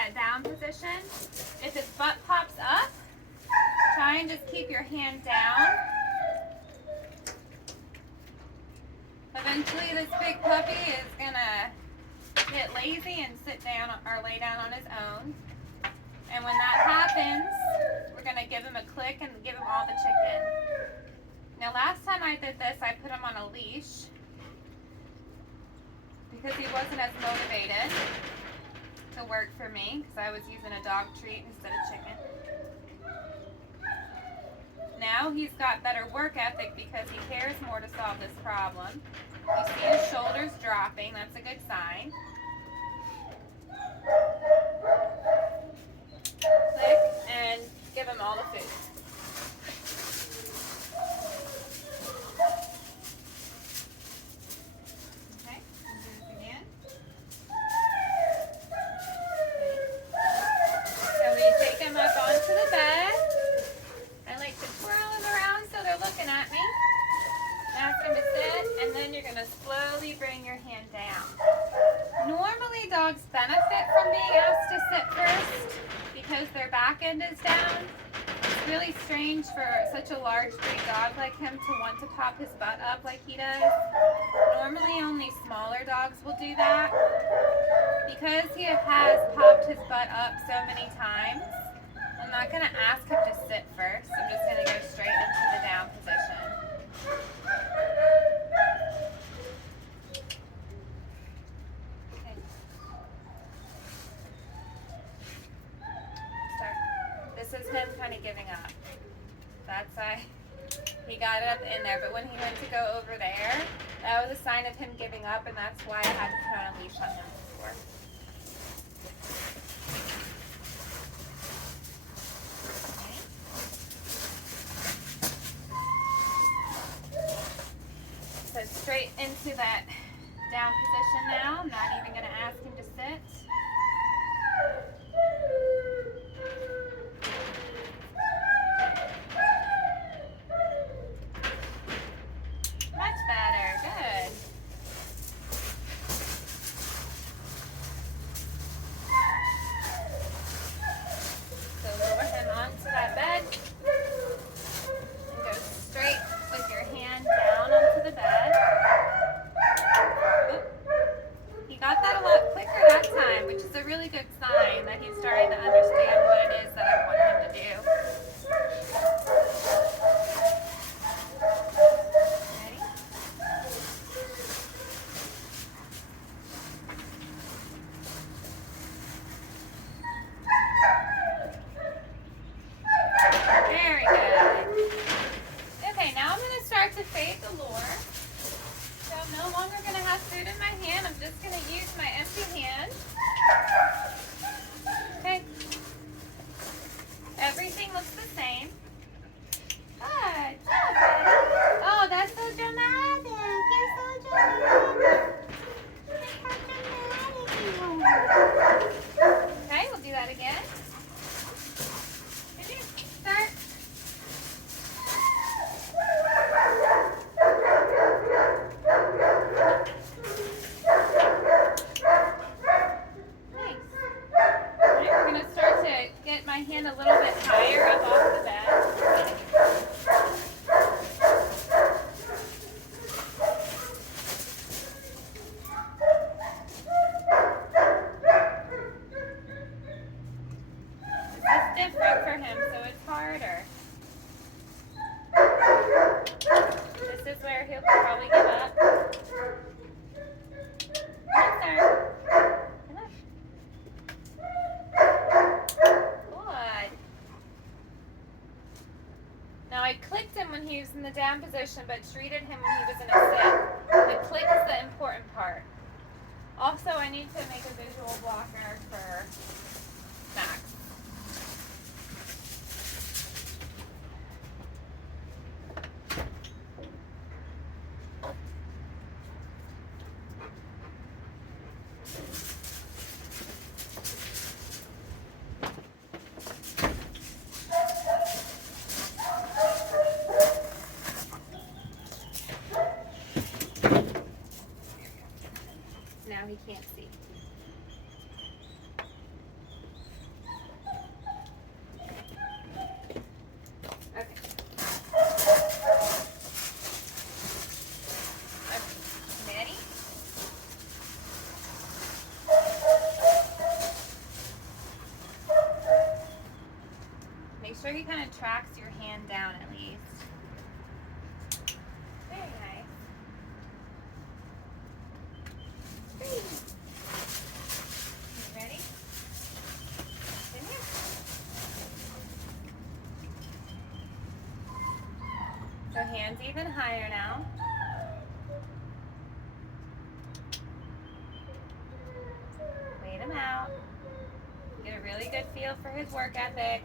that down position. If his butt pops up, try and just keep your hand down. Eventually this big puppy is gonna get lazy and sit down or lay down on his own. And when that happens, we're gonna give him a click and give him all the chicken. Now last time I did this, I put him on a leash because he wasn't as motivated to work for me because I was using a dog treat instead of chicken. Now he's got better work ethic because he cares more to solve this problem. You see his shoulders dropping, that's a good sign. Click and give him all the food. Okay, do this again. So we take him up onto the bed. I like to twirl him around so they're looking at me. Ask him to sit, and then you're going to slowly bring your hand down. Normally dogs benefit from being asked to sit first because their back end is down. It's really strange for such a large breed dog like him to want to pop his butt up like he does. Normally only smaller dogs will do that. Because he has popped his butt up so many times, I'm not going to ask him to sit first. I'm just going to go straight into the down position. Okay. Start. This is him kind of giving up. That's why he got it up in there, but when he went to go over there, that was a sign of him giving up, and that's why I had to put on a leash on him before. So straight into that down position now. I'm not even going to ask him to sit. Much better. Good. So lower him onto that bed. And go straight with your hand down onto the bed. Oop. He got that a lot quicker that time, which is a really good sign that he's starting to understand what it is that I want him to do. Ready? Very good. Okay, now I'm going to start to fade the lure. So I'm no longer going to have food in my hand. I'm just going to use my empty hand. Okay. Everything looks the same. Good job, buddy. Oh, that's so dramatic. You're so dramatic. You're so dramatic. Okay, we'll do that again. Start. Nice. Alright, we're going to start to get my hand a little bit higher up off the bed. This is different for him, so it's harder. This is where he'll probably give up. Yes, sir. Enough. Good. Now I clicked him when he was in the down position, but treated him when he was in a sit. The click is the important part. Also, I need to make a visual blocker for Max. Now he can't see. sure he kind of tracks your hand down at least. Very nice. Great. You ready? In here. So hands even higher now. Wait him out. Get a really good feel for his work ethic.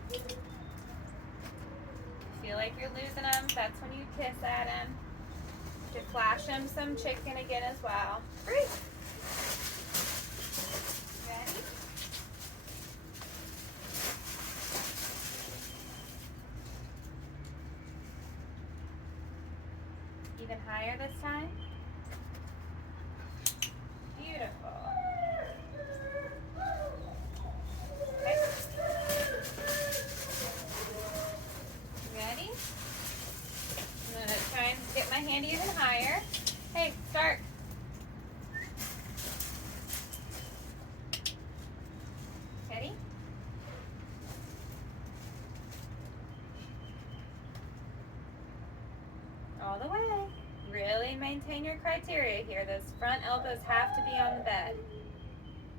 Feel like you're losing him, that's when you kiss at him. You can flash him some chicken again as well. Great. Ready? Even higher this time. Beautiful. Okay. Ready? I'm going to try and get my hand even higher. Hey, start. Ready? All the way. Really maintain your criteria here. Those front elbows have to be on the bed.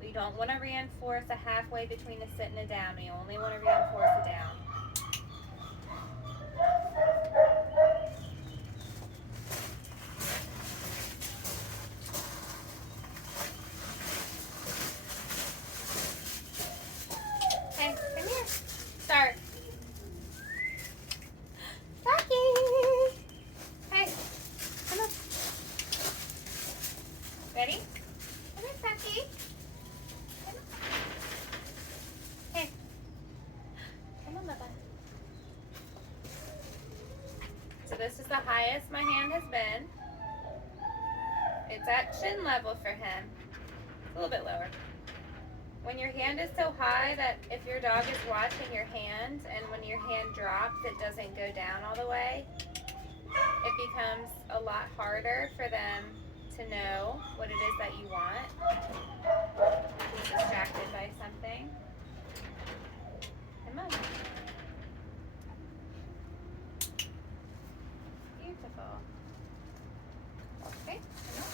We don't want to reinforce a halfway between a sit and a down. We only want to reinforce a down. Hey, come here. Start. Saki! Hey, come on. Ready? Come here, Saki. Come on. Hey. Come on, Bubba. So this is the highest my hand has been. It's at chin level for him. It's a little bit lower. When your hand is so high that if your dog is watching your hand and when your hand drops, it doesn't go down all the way, it becomes a lot harder for them to know what it is that you want. He's distracted by something. Come on. Beautiful. Okay, come on.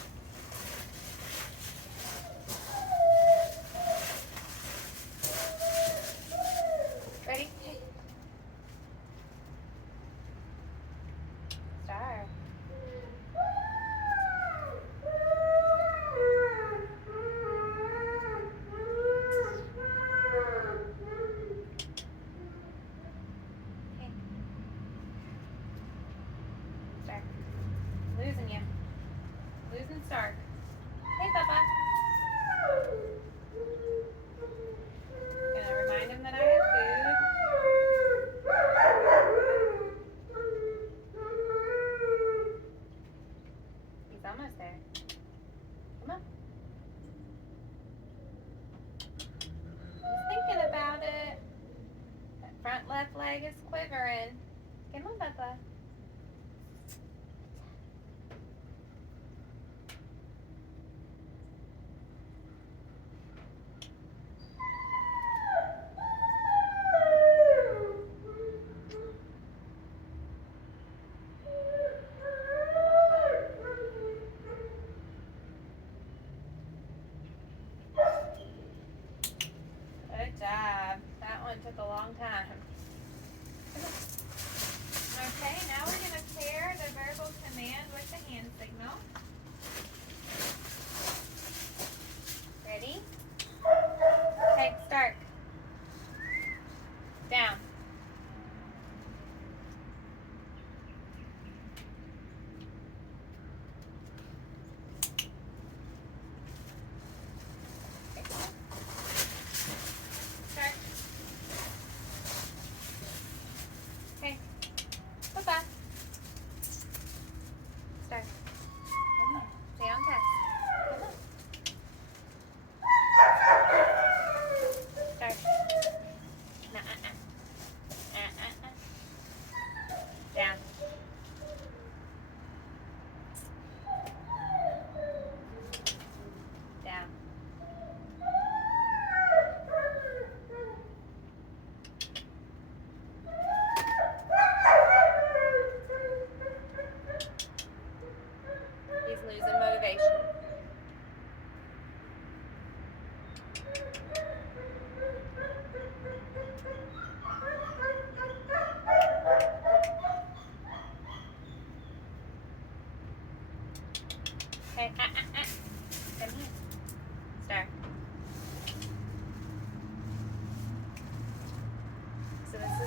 Ready? Start. Okay. Start. Losing you. Losing Stark. Hey, Papa. Gonna remind him that I have food. He's almost there. Come on. He's thinking about it. That front left leg is quivering. Come on, Papa. Good job. That one took a long time. Okay, now we're going to pair the verbal command with the hand signal. Ready? Okay, start. Down. Start. Okay. Put back. Start. Come on. Stay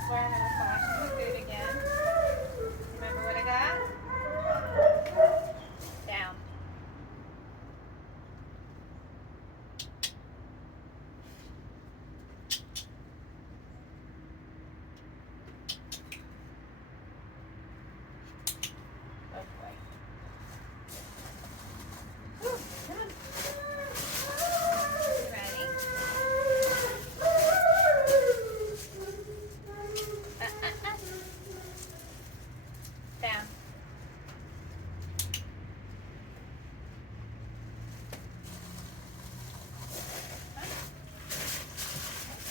swear I'm gonna flash the food again. Remember what I got? Down. Oh boy. Whew, come on. You ready? Down.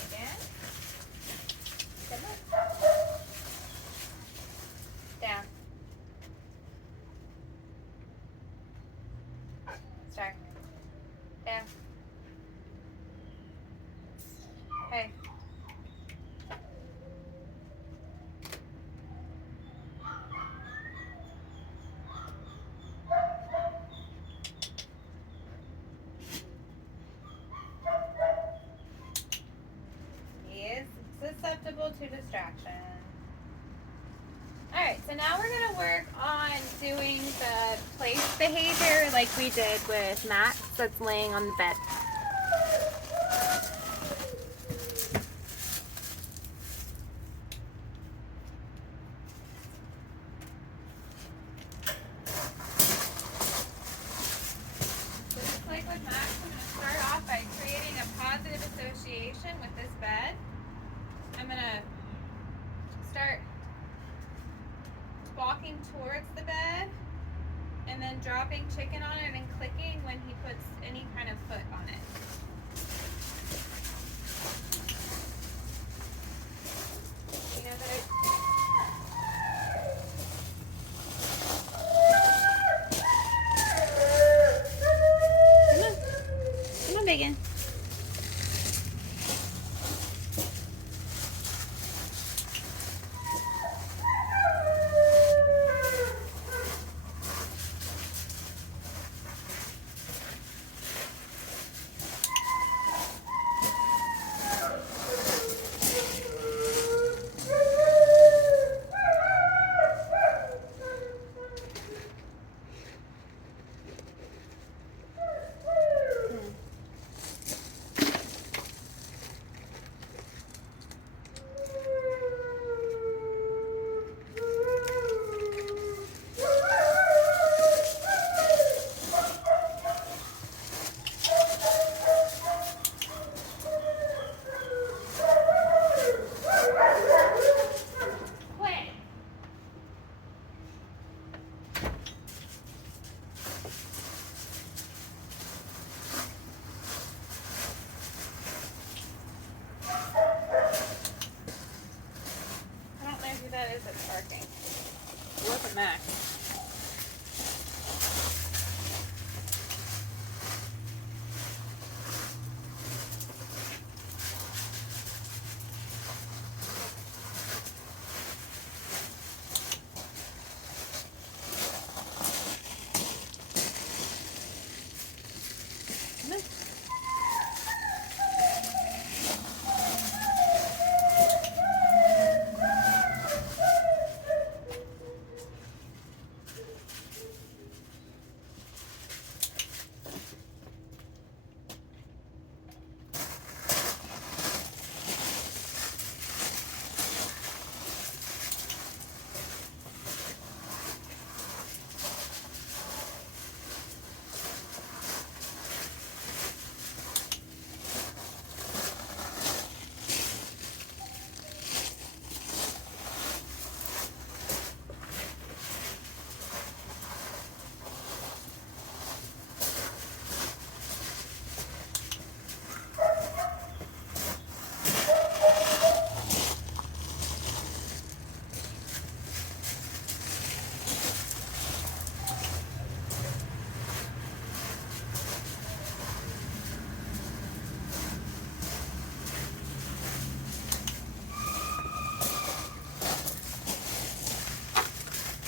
Again. Come on. Down. Start. Down. Hey. He is susceptible to distraction. Alright, so now we're going to work on doing the place behavior like we did with Max that's laying on the bed. So just like with Max, I'm going to start off by creating a positive association with this bed. I'm going to start walking towards the bed and then dropping chicken on it and clicking when he puts any kind of foot on it. You know that Come on, Megan. That is it's barking. It wasn't Max. Come on.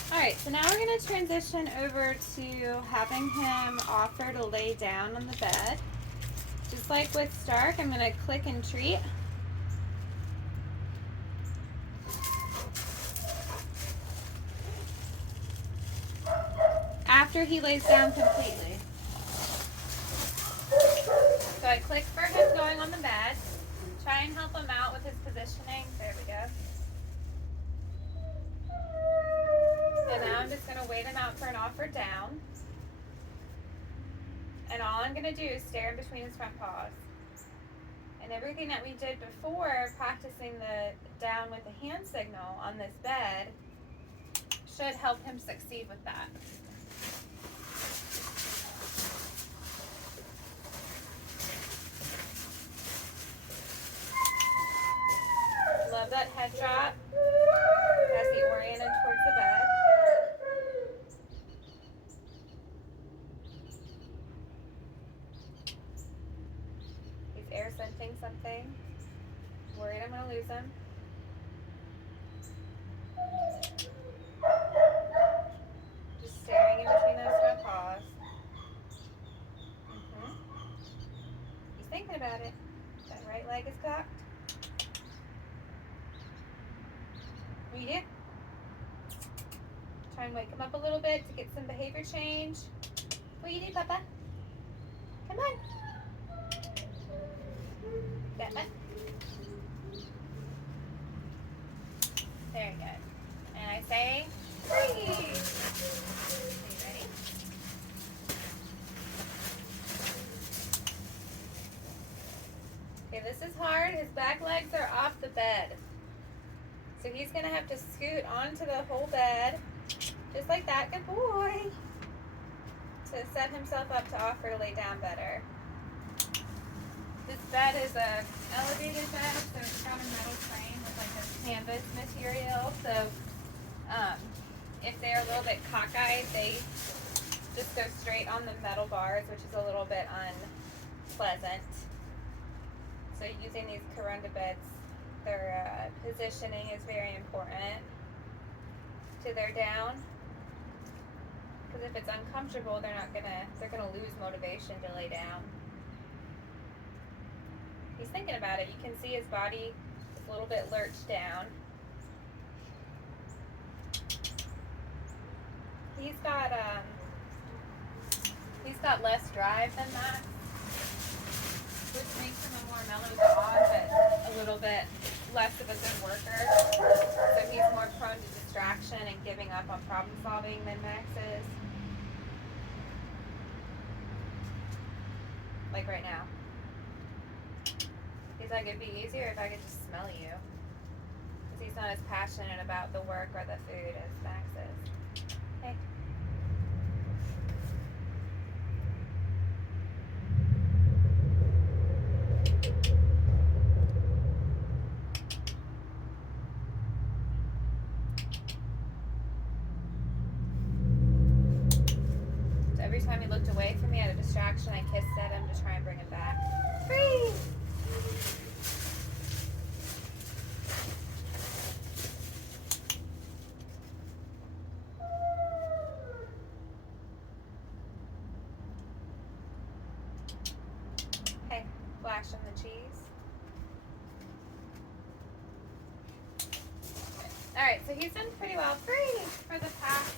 Alright, so now we're going to transition over to having him offer to lay down on the bed. Just like with Stark, I'm going to click and treat. after he lays down completely. So I click for him going on the bed. Try and help him out with his positioning. There we go. And now I'm just going to wait him out for an offer down. And all I'm going to do is stare in between his front paws. And everything that we did before, practicing the down with the hand signal on this bed, should help him succeed with that. Love that head drop as he oriented towards the bed. He's air scenting something. Worried I'm going to lose him. Just staring in between those front paws. He's thinking about it. That right leg is cocked. What do you do? Try and wake him up a little bit to get some behavior change. What do you do, Papa? Come on. That one. Very good. And I say, freeze. Are you ready? Okay, this is hard. His back legs are off the bed. So he's going to have to scoot onto the whole bed, just like that. Good boy. To set himself up to offer to lay down better. This bed is a elevated bed, so it's got a metal frame with like a canvas material. So if they're a little bit cockeyed, they just go straight on the metal bars, which is a little bit unpleasant. So using these Kurunda beds, their positioning is very important to their down. Because if it's uncomfortable, they're gonna lose motivation to lay down. He's thinking about it. You can see his body is a little bit lurched down. He's got less drive than that, which makes him a more mellow dog, but a little bit less of a good worker. So he's more prone to distraction and giving up on problem solving than Max is. Like right now. He's like, it'd be easier if I could just smell you. Because he's not as passionate about the work or the food as Max is. Hey. So every time he looked away from me at a distraction, I kissed at him to try and bring him back. Freeze! Okay, flash him the cheese. Alright, so he's done pretty well for the past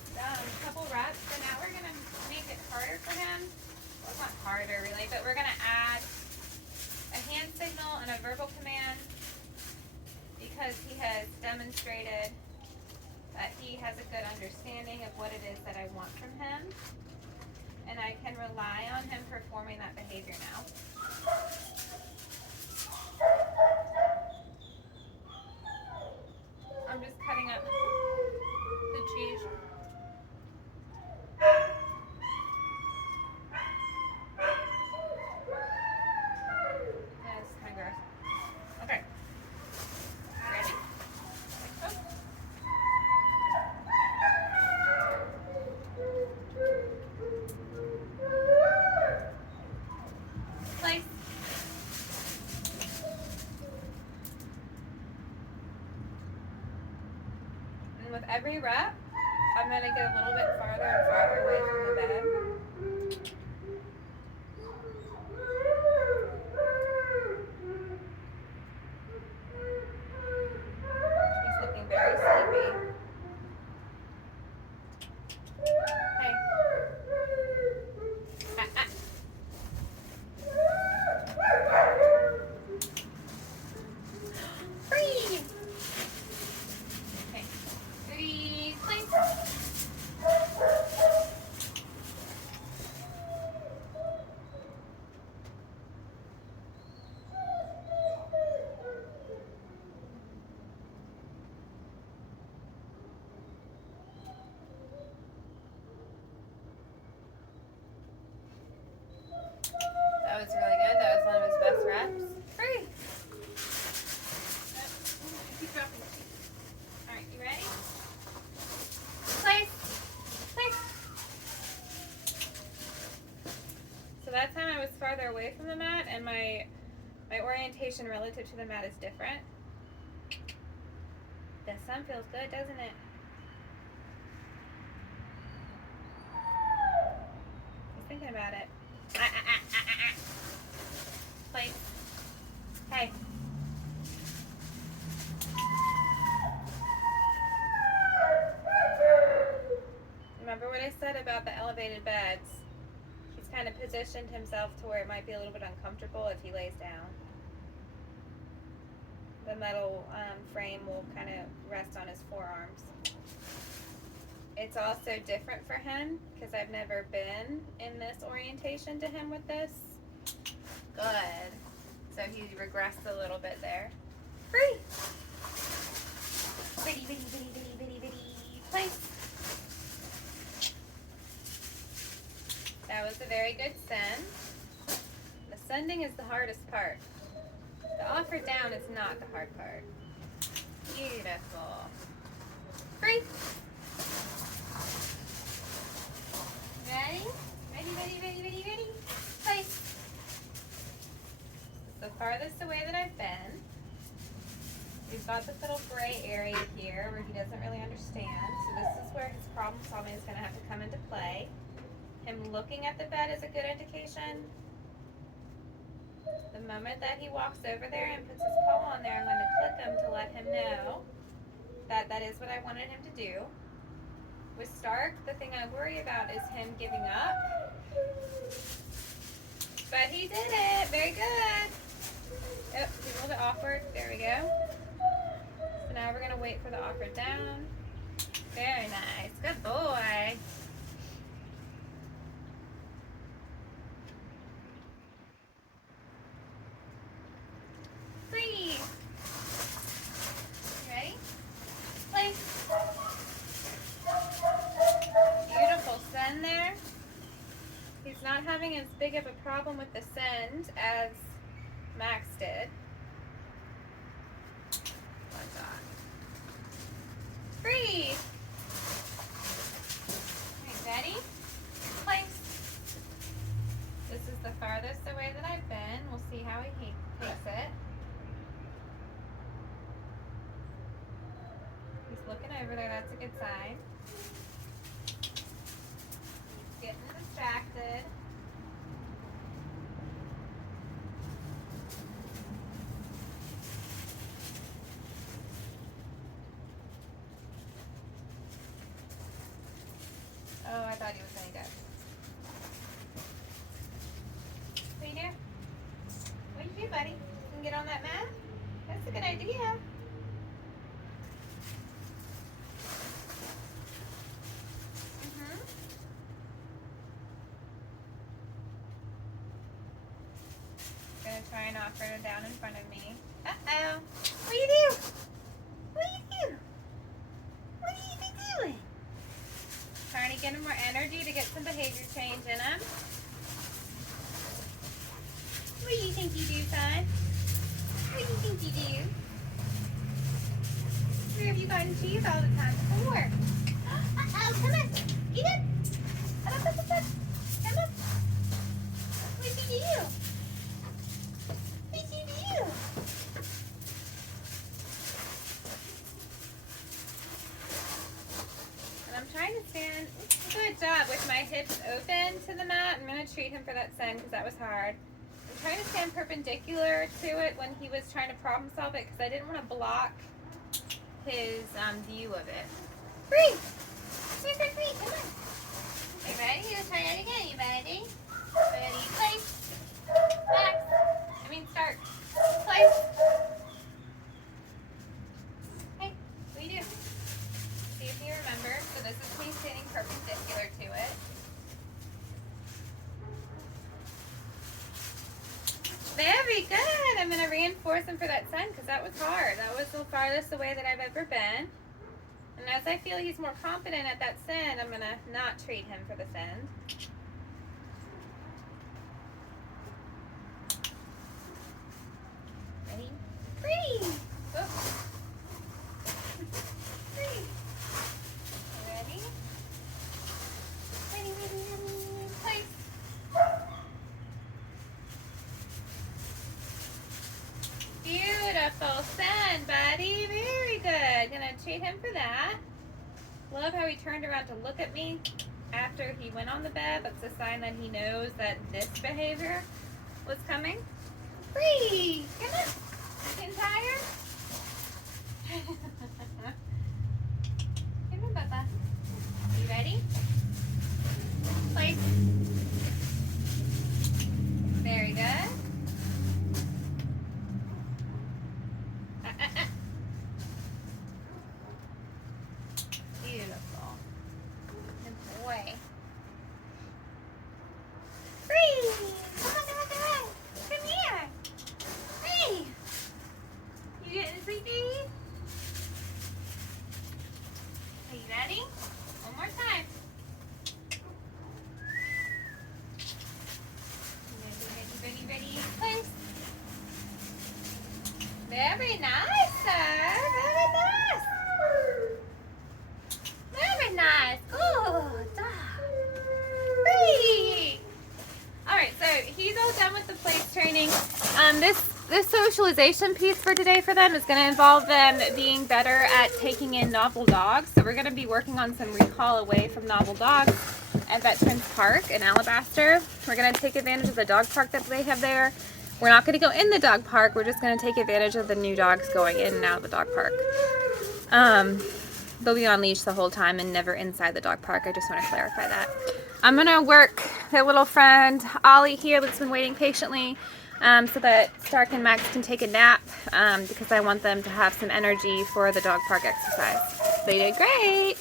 couple reps, so now we're going to make it harder for him. Well, it's not harder really, but we're going to add a hand signal and a verbal command because he has demonstrated that he has a good understanding of what it is that I want from him, and I can rely on him performing that behavior now. I'm just cutting up the cheese. That's kind of gross. Okay. Ready? Oh. Place. And with every rep, I'm going to get a little bit farther and farther away from the bed. He's looking very sleepy. Hey. That was really good. That was one of his best reps. Free. Keep dropping. All right, you ready? Place. Place. So that time I was farther away from the mat, and my orientation relative to the mat is different. The sun feels good, doesn't it? I was thinking about it. Place. Hey. Remember what I said about the elevated beds? He's kind of positioned himself to where it might be a little bit uncomfortable if he lays down. The metal frame will kind of rest on his forearms. It's also different for him because I've never been in this orientation to him with this. Good. So he regressed a little bit there. Free. Bitty, bitty, bitty, bitty, bitty, bitty. Place. That was a very good send. The sending is the hardest part. The offer down is not the hard part. Beautiful. Free. Ready? Ready, ready, ready, ready, ready. Place. This is the farthest away that I've been. We've got this little gray area here where he doesn't really understand. So this is where his problem solving is going to have to come into play. Him looking at the bed is a good indication. The moment that he walks over there and puts his paw on there, I'm going to click him to let him know that that is what I wanted him to do. With Stark, the thing I worry about is him giving up. But he did it. Very good. Oh, he's a little bit awkward. There we go. So now we're going to wait for the offer down. Very nice. Good boy. Free. Ready? Play. Beautiful send there. He's not having as big of a problem with the send as Max did. Like that. Free. Alright, ready? Place. This is the farthest away that I've been. We'll see how he takes it. He's looking over there. That's a good sign. Getting distracted. Oh, I thought he was going to go. What do you do? What do you do, buddy? You can get on that mat? That's a good idea. Gonna try and offer it down in front of me. Uh-oh. What do you do? What do you do? What do you be doing? Trying to get him more energy to get some behavior change in him. What do you think you do, son? What do you think you do? Where have you gotten cheese all the time before? Uh-oh, come on. Get up. Come on, come on. Come on. What did you do? What did you do? And I'm trying to stand, good job, with my hips open to the mat. I'm going to treat him for that send because that was hard. I'm trying to stand perpendicular to it when he was trying to problem solve it because I didn't want to block his view of it. Free! Free, free, free, come on. You ready? Let's try that again, you ready? Ready, place. Max. Start. Place. Hey, what do you do? See if you remember. So this is me standing perpendicular to it. Very good. I'm going to reinforce him for that send because that was hard. That was the farthest away that I've ever been. And as I feel he's more confident at that send, I'm going to not treat him for the send. a full send, buddy. Very good. Gonna treat him for that. Love how he turned around to look at me after he went on the bed. That's a sign that he knows that this behavior was coming. Free! Come on. Getting tired? Come on, Bubba. You ready? Place. Very good. Beautiful. Good boy. Free! Come on, come on, come on. Come here. Free! You getting sleepy? Are you ready? One more time. Ready, ready, ready, place. Very nice, sir. Very nice. Very nice. Good dog. Free. All right, so he's all done with the place training. This socialization piece for today for them is going to involve them being better at taking in novel dogs. So we're going to be working on some recall away from novel dogs at Veterans Park in Alabaster. We're going to take advantage of the dog park that they have there. We're not going to go in the dog park. We're just going to take advantage of the new dogs going in and out of the dog park. They'll be on leash the whole time and never inside the dog park. I just want to clarify that. I'm going to work their little friend Ollie here that's been waiting patiently so that Stark and Max can take a nap because I want them to have some energy for the dog park exercise. They did great.